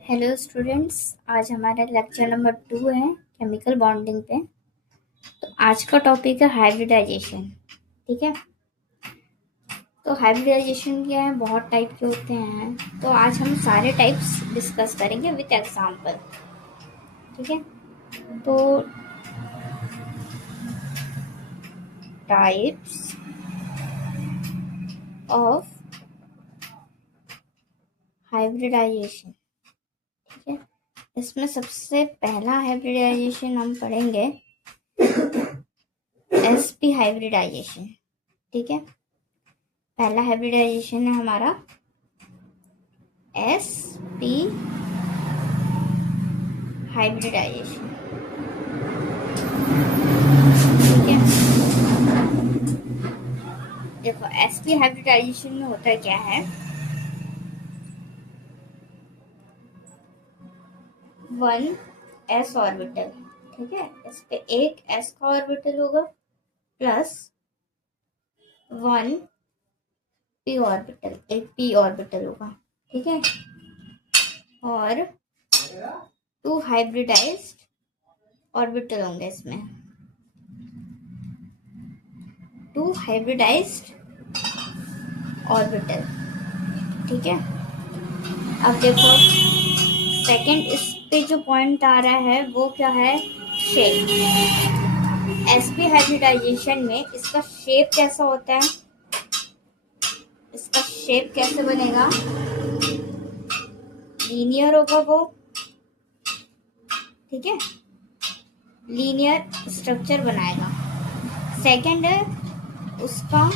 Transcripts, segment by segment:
Hello students, आज हमारा lecture number 2 है केमिकल बॉन्डिंग पे। तो आज का टॉपिक है हाइब्रिडाइजेशन। ठीक है, तो हाइब्रिडाइजेशन क्या है, बहुत टाइप के होते हैं। तो आज हम सारे टाइप्स डिस्कस करेंगे विद एग्जांपल। ठीक है, तो टाइप्स ऑफ हाइब्रिडाइजेशन। ठीक है, इसमें सबसे पहला हाइब्रिडाइजेशन हम पढ़ेंगे sp हाइब्रिडाइजेशन। ठीक है, पहला हाइब्रिडाइजेशन है हमारा sp हाइब्रिडाइजेशन। ठीक है, देखो sp हाइब्रिडाइजेशन में होता क्या है, 1s ऑर्बिटल। ठीक है, इस पे एक s का ऑर्बिटल होगा प्लस 1p ऑर्बिटल, एक p ऑर्बिटल होगा। ठीक है, और 2 हाइब्रिडाइज्ड ऑर्बिटल होंगे इसमें, 2 हाइब्रिडाइज्ड ऑर्बिटल। ठीक है, अब देखो सेकंड इस पे जो पॉइंट आ रहा है वो क्या है, शेप। sp हाइब्रिडाइजेशन में इसका शेप कैसा होता है, इसका शेप कैसे बनेगा, लीनियर होगा वो। ठीक है, लीनियर स्ट्रक्चर बनाएगा। सेकंड है उसका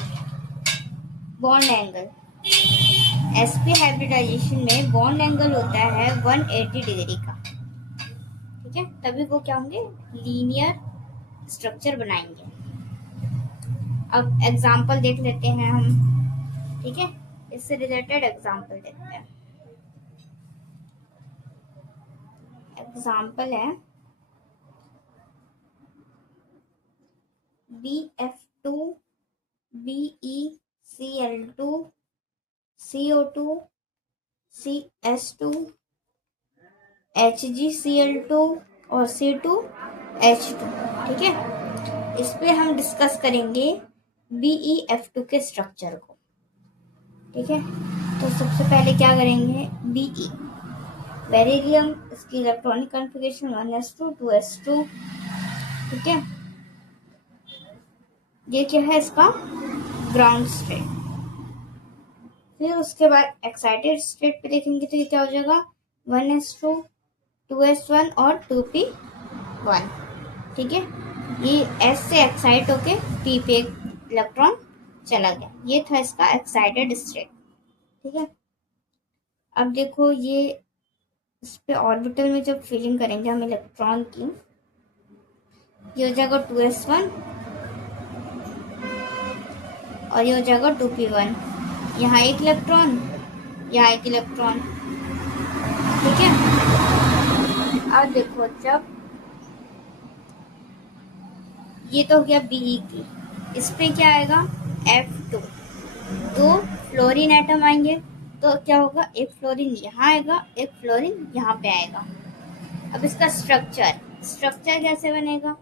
बॉन्ड एंगल। sp हाइब्रिडाइजेशन में बॉन्ड एंगल होता है 180 डिग्री का। ठीक है, तभी वो क्या होंगे, लीनियर स्ट्रक्चर बनाएंगे। अब एग्जांपल देख लेते हैं हम। ठीक है, इससे रिलेटेड एग्जांपल देखते हैं। एग्जांपल है BF2 BeCl2 CO2 CS2 HgCl2 और C2H2। ठीक है, इस पे हम डिस्कस करेंगे BeF2 के स्ट्रक्चर को। ठीक है, तो सबसे पहले क्या करेंगे, Be बेरिलियम, इसकी इलेक्ट्रॉनिक कॉन्फ़िगरेशन 1s2 2s2। ठीक है, ये क्या है, इसका ग्राउंड स्टेट। फिर उसके बाद एक्साइटेड स्टेट पे देखेंगे तो ये क्या हो जाएगा, 1s2 2s1 और 2p1। ठीक है, ये S से एक्साइट होके P पे एक इलेक्ट्रॉन चला गया, ये था इसका एक्साइटेड स्टेट। ठीक है, अब देखो ये इस पे ऑर्बिटल में जब फिलिंग करेंगे हम इलेक्ट्रॉन की, ये हो जाएगा 2s1 और ये हो जाएगा 2p1। यहाँ एक इलेक्ट्रॉन, यहाँ एक इलेक्ट्रॉन। ठीक है, अब देखो जब ये तो हो गया Be की, इस पे क्या आएगा, F2, 2 फ्लोरीन एटम आएंगे। तो क्या होगा, एक फ्लोरीन यहाँ आएगा, एक फ्लोरीन यहाँ पे आएगा। अब इसका स्ट्रक्चर कैसे बनेगा,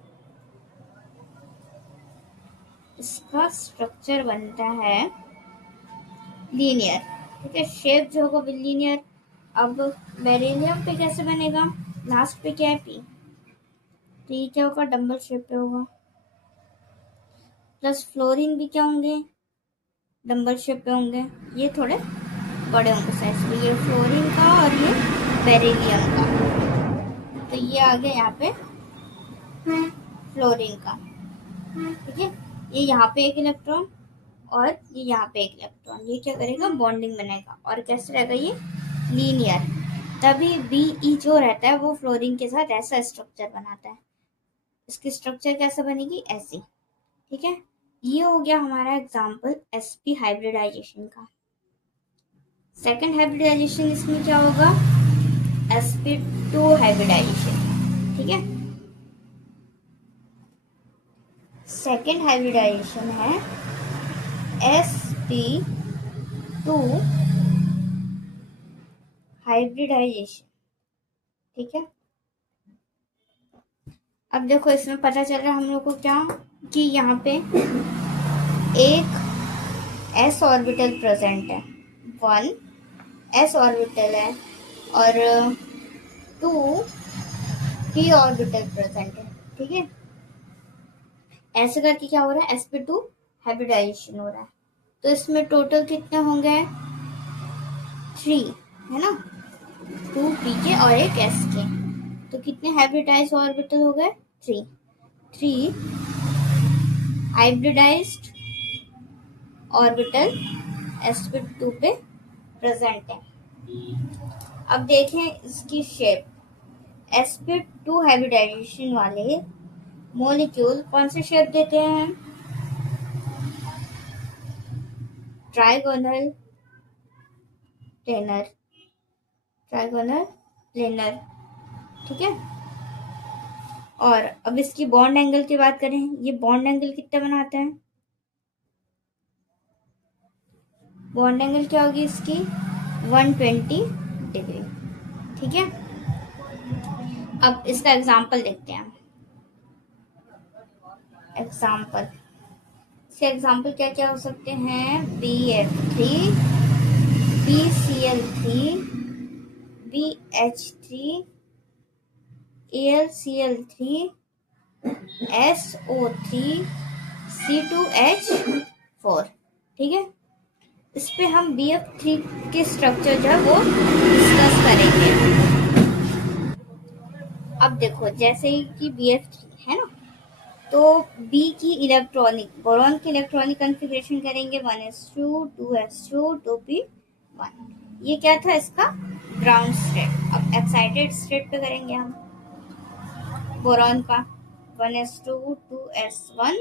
इसका स्ट्रक्चर बनता है लीनियर। ठीक है, शेप जो होगा लीनियर। अब बेरिलियम पे कैसे बनेगा, लास्ट पे क्या है P, तो ये क्या होगा, डबल शेप पे होगा। प्लस फ्लोरीन भी क्या होंगे, डबल शेप पे होंगे। ये थोड़े बड़े होंगे साइज पे, ये फ्लोरीन का और ये बेरिलियम का। तो ये आ गया यहाँ पे फ्लोरीन का। ठीक है, ये यहाँ पे एक इलेक्ट्रॉन और ये यहाँ पे एक इलेक्ट्रॉन, ये क्या करेगा, बॉन्डिंग बनाएगा। और कैसे रहेगा, ये लीनियर। तभी Be जो रहता है वो फ्लोरीन के साथ ऐसा स्ट्रक्चर बनाता है। इसकी स्ट्रक्चर कैसे बनेगी, ऐसी। ठीक है, ये हो गया हमारा एग्जाम्पल sp हाइब्रिडाइजेशन का। सेकेंड हाइब्रिडाइजेशन इसमें क्या होगा, sp2 हाइब्रिडाइजेशन। ठीक है, सेकेंड हाइब्रिडाइजेशन है sp2 हाइब्रिडाइजेशन। ठीक है। अब देखो इसमें पता चल रहा है हम लोग को क्या, कि यहाँ पे एक s ऑर्बिटल प्रेजेंट है, 1 s ऑर्बिटल है और 2 p ऑर्बिटल प्रेजेंट है। ठीक है, ऐसे करके क्या हो रहा है, sp2 हाइब्रिडाइजेशन हो रहा है। तो इसमें टोटल कितने होंगे, 3 है ना, 2 p के और एक s के। तो कितने हाइब्रिडाइज ऑर्बिटल हो गए, 3 हाइब्रिडाइज्ड ऑर्बिटल sp2 पे प्रेजेंट है। अब देखें इसकी शेप, sp2 हाइब्रिडाइजेशन वाले मॉलिक्यूल कौन से शेप देते हैं, ट्राइगोनल प्लेनर, ट्राइगोनल प्लेनर। ठीक है, और अब इसकी बॉन्ड एंगल की बात करें, ये बॉन्ड एंगल कितना बनाते हैं, बॉन्ड एंगल क्या होगी इसकी, 120 डिग्री। ठीक है, अब इसका एग्जांपल देखते हैं। एग्जांपल, इसके एग्जांपल क्या क्या हो सकते हैं, BF3, BCl3, BH3, AlCl3, SO3, C2H4। ठीक है, इस पे हम BF3 के स्ट्रक्चर जो है वो डिस्कस करेंगे। अब देखो जैसे ही कि BF3 है ना, तो B की इलेक्ट्रॉनिक, बोरॉन की इलेक्ट्रॉनिक कॉन्फ़िगरेशन करेंगे 1s2 2s2 2p1। ये क्या था इसका ग्राउंड स्टेट। अब एक्साइटेड स्टेट पे करेंगे हम बोरॉन का 1s2 2s1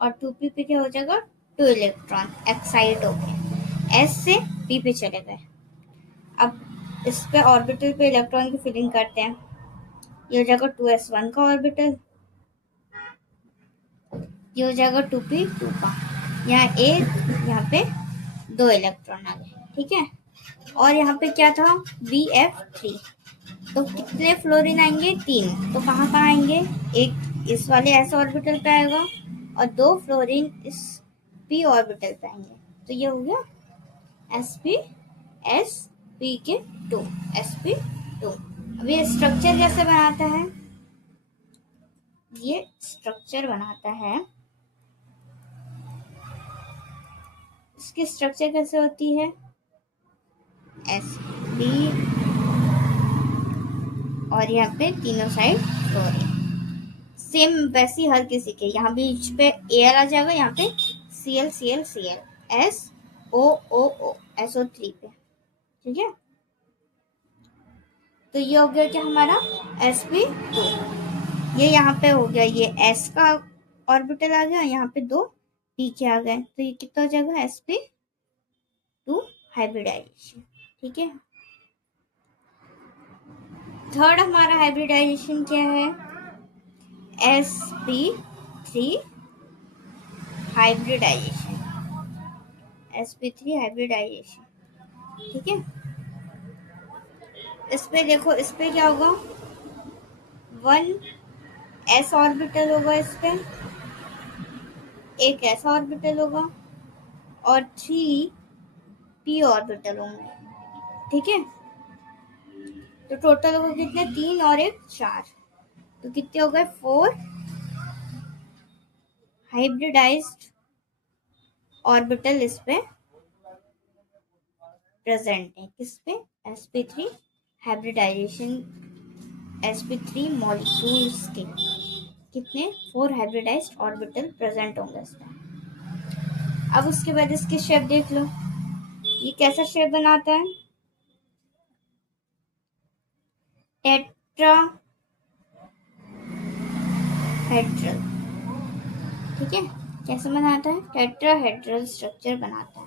और 2p पे क्या हो जाएगा, 2 इलेक्ट्रॉन एक्साइट हो गए, s से p पे चले गए। अब इस पे ऑर्बिटल पे इलेक्ट्रॉन की फिलिंग करते हैं, ये हो जाएगा 2s1 का ऑर्बिटल, ये हो जाएगा 2p2 का, यहाँ एक, यहाँ पे 2 इलेक्ट्रॉन आ गए। ठीक है, और यहाँ पे क्या था BF3, तो कितने फ्लोरीन आएंगे, 3। तो कहाँ कहाँ आएंगे, एक इस वाले s ऑर्बिटल पे आएगा और 2 फ्लोरीन इस p ऑर्बिटल पे आएंगे। तो ये हो गया sp2 sp2। अब ये स्ट्रक्चर कैसे बनाता है, ये स्ट्रक्चर बनाता है, इसकी स्ट्रक्चर कैसे होती है, sp और यहाँ पे तीनों साइड फ्लोरीन, सेम वैसी हर किसी के, यहाँ बीच पे Al आ जाएगा, यहाँ पे Cl Cl Cl SOOO SO3 पे। ठीक है, तो ये हो गया क्या हमारा sp2, ये यहाँ पे हो गया, ये s का ऑर्बिटल आ गया, यहाँ पे 2 p के आ गए, तो ये कितना हो जाएगा sp2 हाइब्रिडाइजेशन। ठीक है, थर्ड हमारा हाइब्रिडाइजेशन क्या है, sp3 हाइब्रिडाइजेशन, sp3 हाइब्रिडाइजेशन। ठीक है, इस पे देखो, इस पे क्या होगा, 1 s ऑर्बिटल होगा, इस पे एक s ऑर्बिटल होगा और 3 p ऑर्बिटल होंगे। ठीक है, तो टोटल होगा कितने, 3 और एक 4, तो कितने हो गए, 4 हाइब्रिडाइज्ड ऑर्बिटल इस पे प्रेजेंट है, किस पे, sp3 हाइब्रिडाइजेशन, sp3 मॉलिक्यूल्स के कितने, 4 हाइब्रिडाइज्ड ऑर्बिटल प्रेजेंट होंगे इसमें। अब उसके बाद इसकी शेप देख लो, ये कैसा शेप बनाता है, टेट्राहेड्रल। ठीक है, कैसे बनाता है, टेट्राहेड्रल स्ट्रक्चर बनाता है।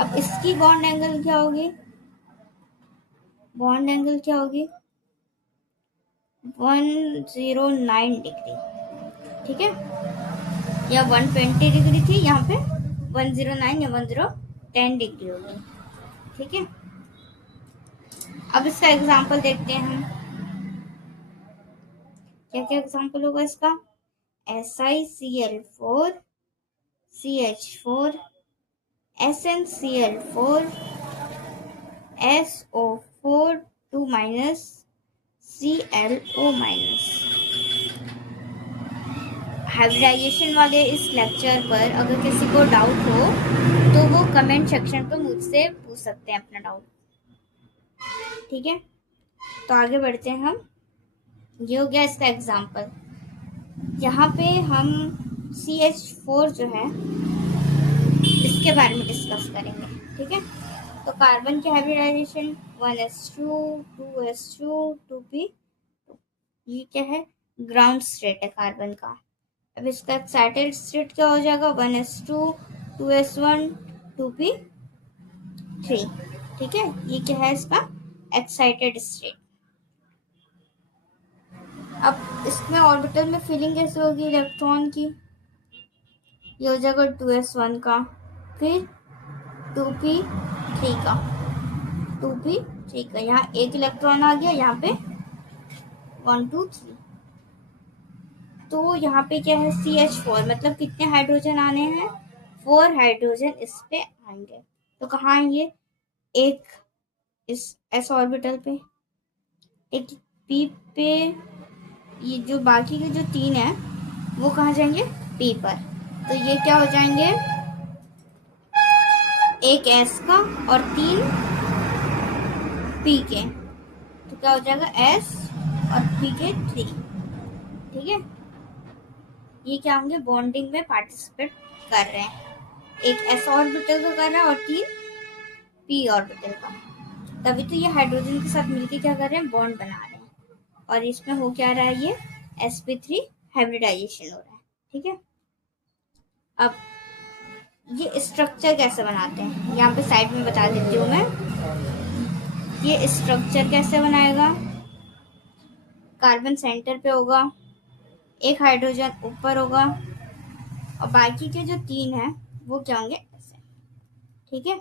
अब इसकी बॉन्ड एंगल क्या होगी, बॉन्ड एंगल क्या होगी, 109 डिग्री। ठीक है, या 120 डिग्री थी, यहाँ पे 109 या 1010 डिग्री होगी। ठीक है, अब इसका एग्जांपल देखते हैं हम, क्या क्या एग्जाम्पल होगा इसका? SiCl4, CH4, SnCl4, SO4 2 minus, ClO minus. Hybridisation वाले इस लेक्चर पर अगर किसी को डाउट हो तो वो कमेंट सेक्शन पर मुझसे पूछ सकते हैं अपना डाउट। ठीक है, तो आगे बढ़ते हैं हम। ये हो गया इसका एग्जाम्पल। यहाँ पे हम CH4 जो है इसके बारे में डिस्कस करेंगे। ठीक है, तो कार्बन की हाइब्रिडाइजेशन 1s2 2s2 2p, ये क्या है? ग्राउंड स्टेट है कार्बन का। अब इसका एक्साइटेड स्टेट क्या हो जाएगा? 1s2 2s1 2p3। ठीक है, ये क्या है इसका एक्साइटेड स्टेट। अब इसमें ऑर्बिटल में फिलिंग कैसे होगी इलेक्ट्रॉन की? ये हो जाएगा 2s1 का, फिर 2p3 का, 2p3 का। यहाँ एक इलेक्ट्रॉन आ गया, यहाँ पे 1 2 3। तो यहाँ पे क्या है? CH4, मतलब कितने हाइड्रोजन आने हैं? 4 हाइड्रोजन इस पे आएंगे। तो कहाँ आएंगे? एक इस s ऑर्बिटल पे, एक p पे, ये जो बाकी के जो 3 है वो कहाँ जाएंगे? p पर। तो ये क्या हो जाएंगे? एक s का और 3 p के, तो क्या हो जाएगा? s और p के 3। ठीक है, ये क्या होंगे? बॉन्डिंग में पार्टिसिपेट कर रहे हैं। एक s ऑर्बिटल का कर रहा है और 3 p ऑर्बिटल का। तभी तो ये हाइड्रोजन के साथ मिलके क्या कर रहे हैं? बॉन्ड बना रहे हैं। और इसमें हो क्या रहा है? ये sp3 हाइब्रिडाइजेशन हो रहा है। ठीक है, अब ये स्ट्रक्चर कैसे बनाते हैं यहाँ पे साइड में बता देती हूँ मैं। ये स्ट्रक्चर कैसे बनाएगा? कार्बन सेंटर पे होगा, एक हाइड्रोजन ऊपर होगा और बाकी के जो 3 है वो क्या होंगे? ऐसे। ठीक है,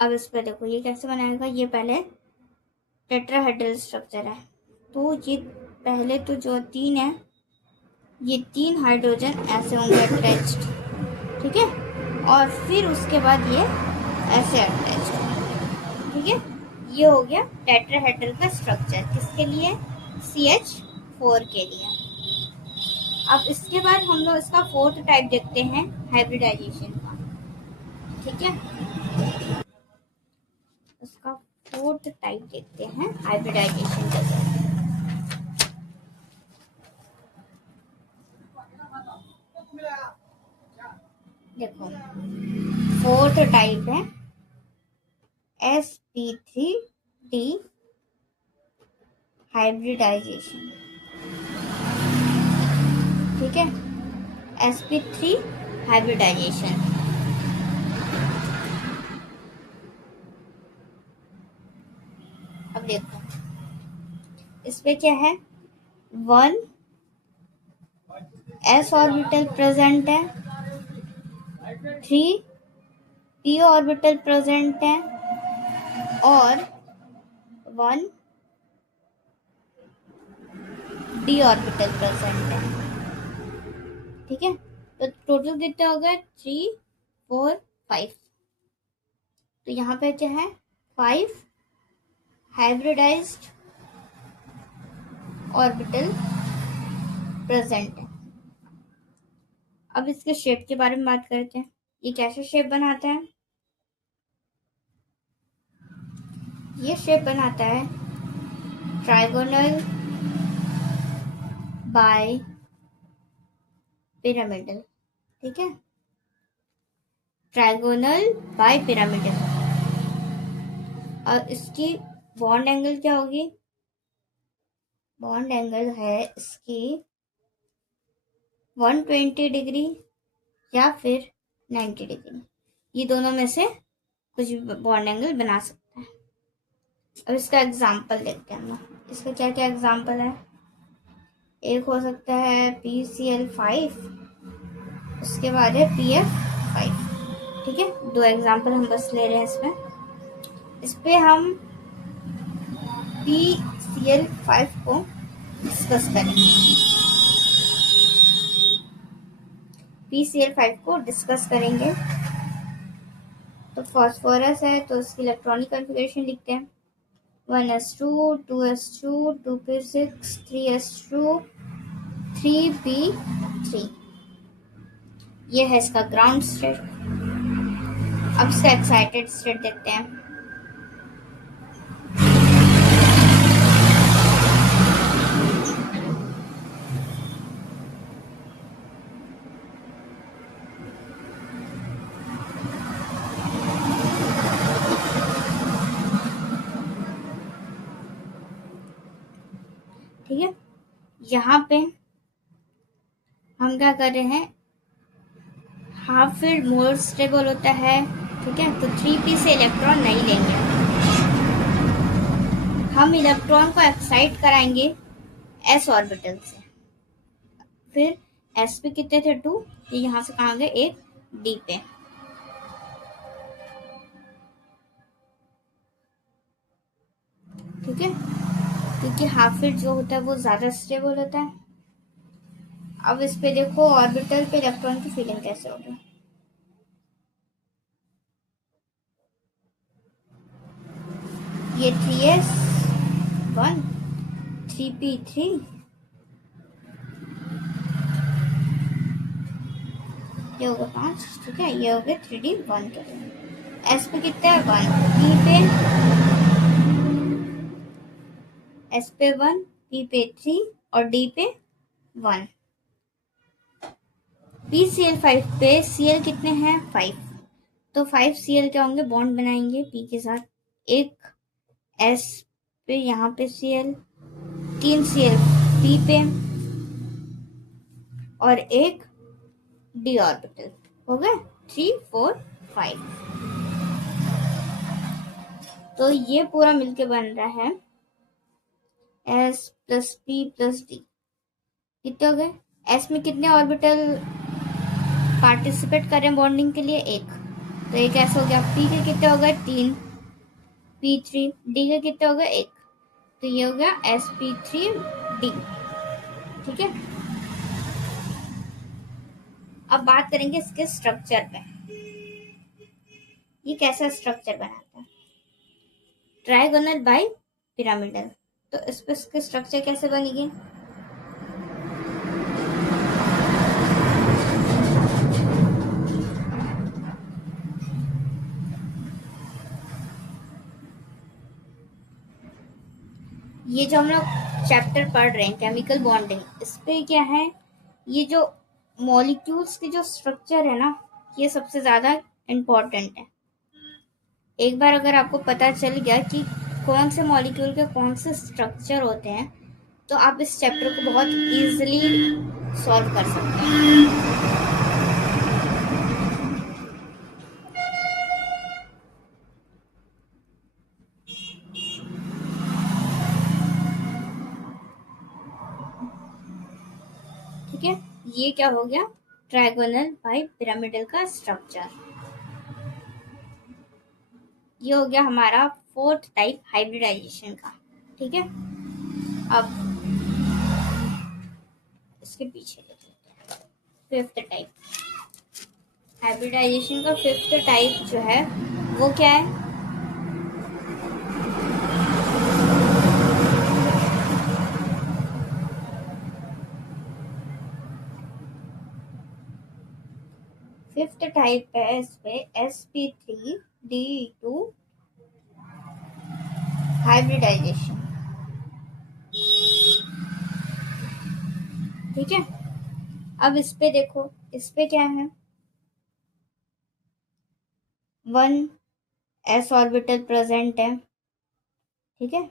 अब इस पर देखो ये कैसे बनाएगा। ये पहले टेट्राहेड्रल स्ट्रक्चर है, तो ये पहले तो जो 3 है, ये 3 हाइड्रोजन ऐसे होंगे अटैच्ड। ठीक है, और फिर उसके बाद ये ऐसे अटैच्ड। ठीक है, ये हो गया टेट्राहेड्रल का स्ट्रक्चर। किसके लिए? CH4 के लिए। अब इसके बाद हम लोग इसका 4th टाइप देखते हैं हाइब्रिडाइजेशन का। ठीक है, इसका 4th टाइप देखते हैं हाइब्रिडाइजेशन का। देखो 4th टाइप है sp3d हाइब्रिडाइजेशन। ठीक है, sp3 हाइब्रिडाइजेशन। अब देखो इसमें क्या है? 1 s ऑर्बिटल प्रेजेंट है, 3 p ऑर्बिटल प्रेजेंट है और 1 d ऑर्बिटल प्रेजेंट है। ठीक है, तो टोटल कितने हो गए? 3 4 5। तो यहाँ पे क्या है? 5 हाइब्रिडाइज्ड ऑर्बिटल प्रेजेंट है। अब इसके शेप के बारे में बात करते हैं। ये कैसे शेप बनाता है? ये शेप बनाता है ट्राइगोनल बाय पिरामिडल। ठीक है, ट्राइगोनल बाय पिरामिडल। और इसकी बॉन्ड एंगल क्या होगी? बॉन्ड एंगल है इसकी 120 डिग्री या फिर 90 डिग्री। ये दोनों में से कुछ भी बॉन्ड एंगल बना सकता है। अब इसका एग्जाम्पल देखते हैं हम लोग। इसका क्या क्या एग्जाम्पल है? एक हो सकता है PCl5, उसके बाद है PF5। ठीक है, 2 एग्जाम्पल हम बस ले रहे हैं इसमें। इस पे हम PCl5 को डिस्कस करेंगे। PCl5 को डिस्कस करेंगे। तो फास्फोरस है तो उसकी इलेक्ट्रॉनिक कॉन्फ़िगरेशन लिखते हैं 1s2 2s2 2p6 3s2 3p3। ये है इसका ग्राउंड स्टेट। अब इसका एक्साइटेड स्टेट देखते हैं। ठीक है, यहाँ पे हम क्या कर रहे हैं, हाफ फील्ड मोर स्टेबल होता है। ठीक है, तो 3p से इलेक्ट्रॉन नहीं लेंगे, हम इलेक्ट्रॉन को एक्साइट कराएंगे s ऑर्बिटल से। फिर s पे कितने थे 2, ये यहाँ से कहाँ गए, एक d पे। ठीक है, क्योंकि हाफ फील्ड जो होता है वो ज्यादा स्टेबल होता है। अब इस पे देखो ऑर्बिटल पे इलेक्ट्रॉन की फीलिंग कैसे होगी। ये 3s1 3p3 ये होगा 5। ठीक है, ये हो गया 3d1 के लिए। s पे कितना है 1, p पे s पे 1, p पे 3 और d पे 1। PCl5 पे Cl कितने हैं 5, तो 5 Cl क्या होंगे, बॉन्ड बनाएंगे p के साथ। एक s पे यहाँ पे Cl, 3 Cl p पे और एक d ऑर्बिटल। हो गए 3 4 5। तो ये पूरा मिलके बन रहा है s plus p plus d। कितने हो गए, s में कितने ऑर्बिटल पार्टिसिपेट करें बॉन्डिंग के लिए, एक, तो एक ऐसा हो गया। p के कितने हो गए 3, p3, d के कितने हो गए 1, तो ये हो गया sp3d। ठीक है, अब बात करेंगे इसके स्ट्रक्चर पे। ये कैसा स्ट्रक्चर बनाता है, ट्राइगोनल बाई पिरामिडल। तो इस पे इसके स्ट्रक्चर कैसे बनेगी, ये जो हम लोग चैप्टर पढ़ रहे हैं केमिकल बॉन्डिंग, इस पे क्या है, ये जो मॉलिक्यूल्स की जो स्ट्रक्चर है ना, ये सबसे ज्यादा इम्पोर्टेंट है। एक बार अगर आपको पता चल गया कि कौन से मॉलिक्यूल के कौन से स्ट्रक्चर होते हैं, तो आप इस चैप्टर को बहुत इजीली सॉल्व कर सकते हैं। ठीक है, ये क्या हो गया, ट्राइगोनल बाई पिरामिडल का स्ट्रक्चर। ये हो गया हमारा फोर्थ टाइप हाइब्रिडाइजेशन का। ठीक है, अब इसके पीछे देखते हैं फिफ्थ टाइप हाइब्रिडाइजेशन का। फिफ्थ टाइप जो है वो क्या है, फिफ्थ टाइप है इस पे sp3d2 हाइब्रिडाइजेशन। ठीक है, अब इस पे देखो, इस पे क्या है, 1 s ऑर्बिटल प्रेजेंट है। ठीक है,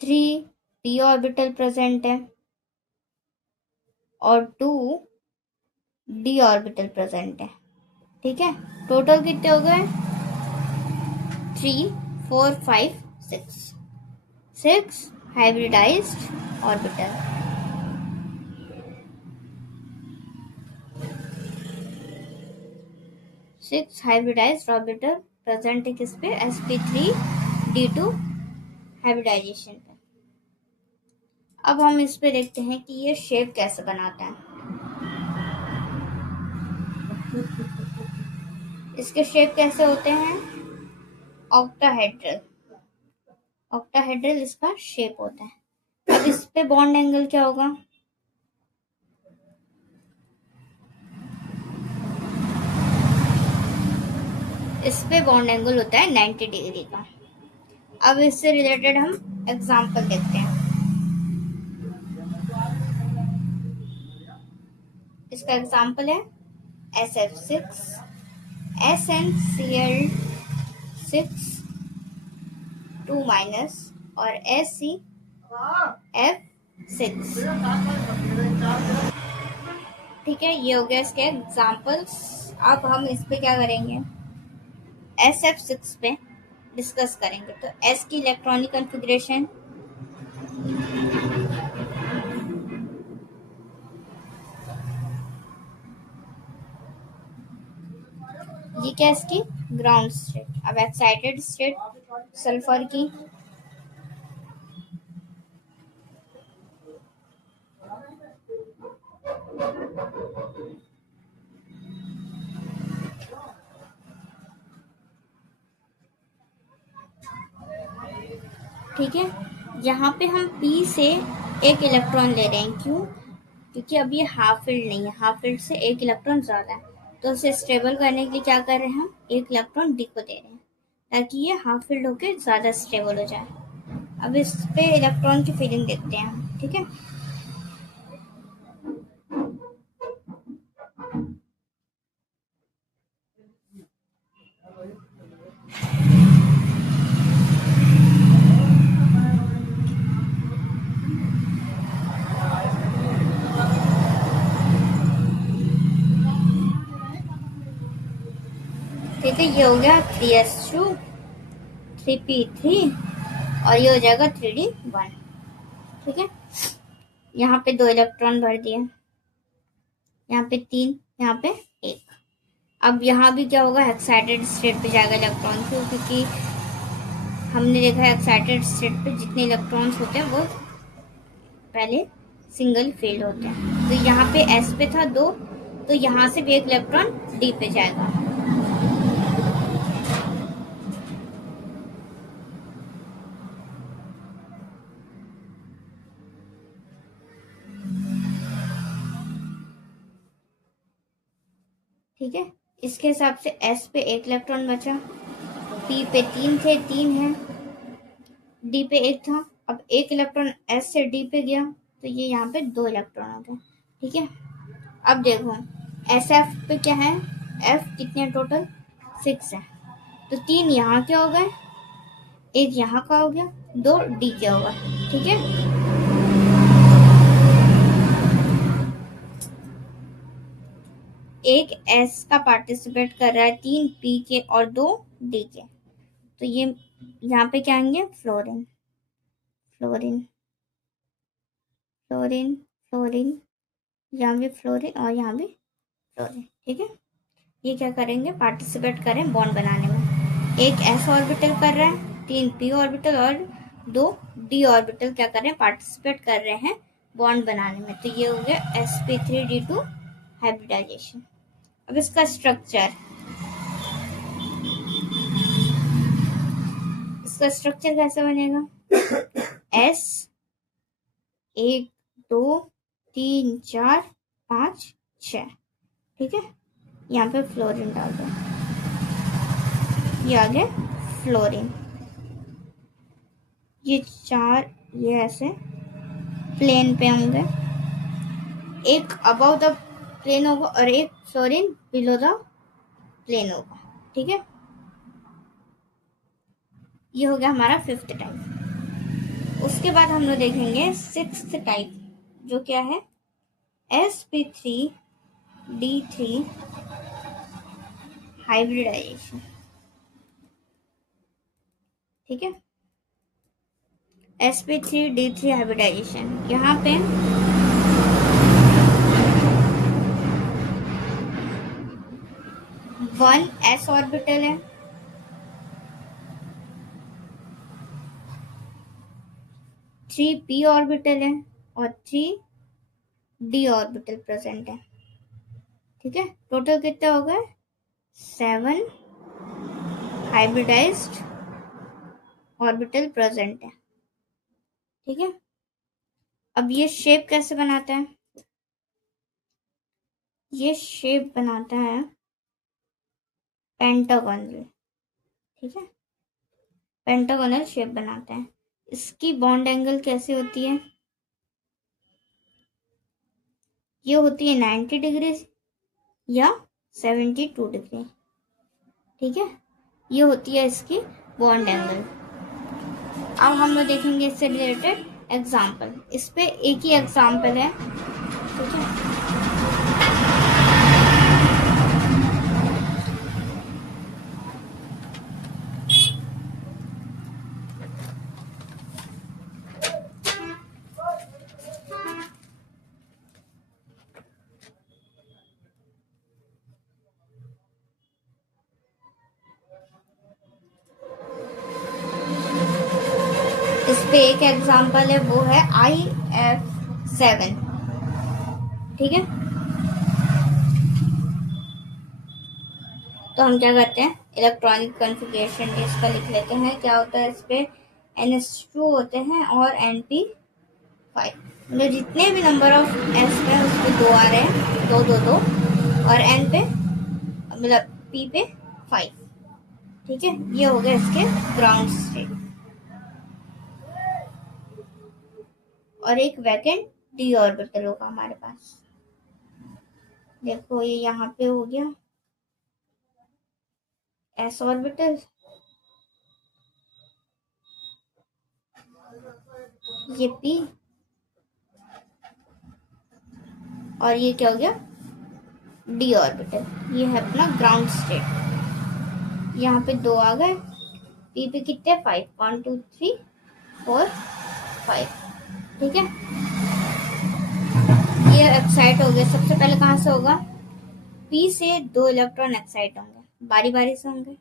3 p ऑर्बिटल प्रेजेंट है और 2 d ऑर्बिटल प्रेजेंट है। ठीक है, टोटल कितने हो गए, 3 4 5 6 hybridised orbital. Six hybridised orbital present है किस पे, sp3d2 हाइब्रिडाइजेशन पे। अब हम इस पे देखते हैं कि ये शेप कैसे बनाता है। इसके शेप कैसे होते हैं? ऑक्टाहेड्रल। ऑक्टाहेड्रल इसका शेप होता है। अब इस पे बॉन्ड एंगल क्या होगा? इस पे बॉन्ड एंगल होता है 90 डिग्री का। अब इससे रिलेटेड हम एग्जांपल देखते हैं। इसका एग्जांपल है SF6 SnCl6 2 माइनस और SCF6। ठीक है, ये हो गया इसके एग्जांपल्स। अब हम इस पे क्या करेंगे? SF6 पे डिस्कस करेंगे। तो S की इलेक्ट्रॉनिक कॉन्फ़िगरेशन, ये क्या है इसकी? Ground state. अब एक्साइटेड स्टेट सल्फर की, ठीक है। यहाँ पे हम P से एक इलेक्ट्रॉन ले रहे हैं, क्यों? क्योंकि अब ये हाफ फील्ड नहीं है, हाफ फील्ड से एक इलेक्ट्रॉन ज़्यादा है, तो उसे स्टेबल करने के लिए क्या कर रहे हैं? हम एक इलेक्ट्रॉन डी को दे रहे हैं ताकि ये हाफ फील्ड होकर ज़्यादा स्टेबल हो जाए। अब इस पे इलेक्ट्रॉन की फीलिंग देखते हैं हम, ठीक है। ठीक है, ये हो गया 3s2 3p3 और ये हो जाएगा 3d1। ठीक है, यहाँ पे 2 इलेक्ट्रॉन भर दिए, यहाँ पे 3, यहाँ पे 1। अब यहाँ भी क्या होगा? एक्साइटेड स्टेट पे जाएगा इलेक्ट्रॉन, क्यों? क्योंकि हमने देखा है एक्साइटेड स्टेट पे जितने इलेक्ट्रॉन्स होते हैं वो पहले सिंगल फेल होते हैं। तो यहाँ पे S पे था 2, तो यहाँ से भी एक इलेक्ट्रॉन D पे जाएगा। ठीक है, इसके हिसाब से S पे एक इलेक्ट्रॉन बचा, P पे 3 थे, 3 है, D पे 1 था। अब एक इलेक्ट्रॉन S से D पे गया, तो ये यहाँ पे 2 इलेक्ट्रॉन हो गए। ठीक है, अब देखो SF पे क्या है? F कितने टोटल? 6 है, तो 3 यहाँ के हो गए, एक यहाँ का हो गया, 2 D के होगा। ठीक है, एक S का पार्टिसिपेट कर रहा है 3 P के और 2 D के, तो ये यहाँ पे क्या आएंगे? फ्लोरीन, फ्लोरीन, फ्लोरीन, फ्लोरीन, यहाँ भी फ्लोरीन और यहाँ भी फ्लोरीन। ठीक है, ये क्या करेंगे? पार्टिसिपेट करें बॉन्ड बनाने में। एक S ऑर्बिटल कर रहा है, 3 P ऑर्बिटल और 2 D ऑर्बिटल क्या कर रहे हैं? पार्टिसिपेट कर रहे हैं बॉन्ड बनाने में। तो ये हो गया sp3d2 हाइब्रिडाइजेशन। अब इसका स्ट्रक्चर, इसका स्ट्रक्चर कैसे बनेगा? S 1 2 3 4 5 6। ठीक है, यहाँ पे फ्लोरीन डाल दो, ये आ गया फ्लोरीन। ये 4 ये ऐसे प्लेन पे होंगे, एक अबव द प्लेन होगा और एक फ्लोरीन बिलो द प्लेन होगा। ठीक है, ये हो गया हमारा 5th टाइप। उसके बाद हम लोग देखेंगे 6th टाइप, जो क्या है? sp3d3 hybridisation. ठीक है, sp3d3 हाइब्रिडाइजेशन, यहाँ पे 1 s ऑर्बिटल है, 3 p ऑर्बिटल है और 3 डी ऑर्बिटल प्रेजेंट है। ठीक है, टोटल कितने हो गए? 7 हाइब्रिडाइज्ड ऑर्बिटल प्रेजेंट है। ठीक है, अब ये शेप कैसे बनाता है? ये शेप बनाता है पेंटागोनल। ठीक है, पेंटागोनल शेप बनाता है। इसकी बॉन्ड एंगल कैसी होती है? ये होती है 90 डिग्री या 72 डिग्री। ठीक है, ये होती है इसकी बॉन्ड एंगल। अब हम लोग देखेंगे इससे रिलेटेड एग्जाम्पल। इस पे एक ही एग्जाम्पल है। ठीक है, इस पे एक एग्जाम्पल है, वो है IF7। ठीक है, तो हम क्या करते हैं, इलेक्ट्रॉनिक कॉन्फ़िगरेशन इसका लिख लेते हैं। क्या होता है इस पे? NH2 होते हैं और NP5। मतलब जितने भी नंबर ऑफ S है उस पे 2 आ रहे हैं, 2 2 2, और N पे मतलब P पे 5। ठीक है, ये हो गया इसके ग्राउंड स्टेट। और एक वैकेंट डी ऑर्बिटल होगा हमारे पास। देखो ये यहाँ पे हो गया S ऑर्बिटल, ये P, और ये क्या हो गया? D orbital. ये है अपना ग्राउंड स्टेट। यहाँ पे 2 आ गए, P पे कितने? 5, 1 2 3 4 5। ठीक है, ये एक्साइट हो गया। सबसे पहले कहाँ से होगा? P से 2 इलेक्ट्रॉन एक्साइट होंगे, बारी बारी से होंगे।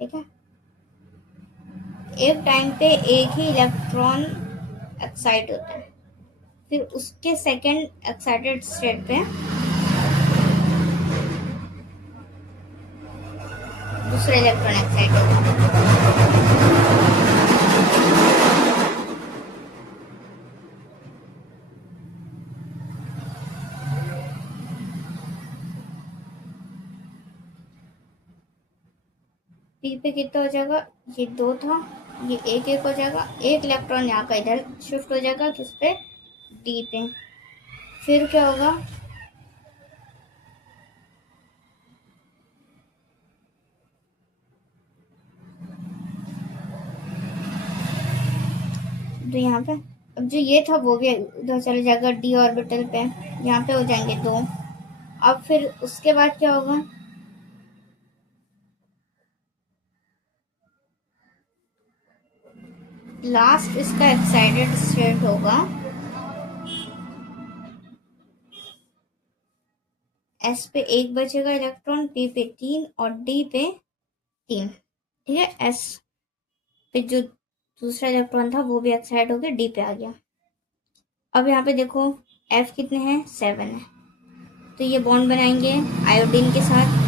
ठीक है, एक टाइम पे एक ही इलेक्ट्रॉन एक्साइट होता है, फिर उसके सेकेंड एक्साइटेड स्टेट पे दूसरा इलेक्ट्रॉन एक्साइट होगा। P पे कितना हो जाएगा? ये 2 था, ये एक एक हो जाएगा। एक इलेक्ट्रॉन यहाँ का इधर शिफ्ट हो जाएगा, किस पे? D पे। फिर क्या होगा? तो यहाँ पे अब जो ये था वो भी उधर चले जाएगा D ऑर्बिटल पे, यहाँ पे हो जाएंगे 2। अब फिर उसके बाद क्या होगा? लास्ट इसका एक्साइटेड स्टेट होगा S पे 1 बचेगा इलेक्ट्रॉन, P पे 3 और D पे 3। ठीक है, S पे जो दूसरा इलेक्ट्रॉन था वो भी एक्साइट हो गया, D पे आ गया। अब यहाँ पे देखो F कितने हैं? 7 है। तो ये बॉन्ड बनाएंगे आयोडीन के साथ।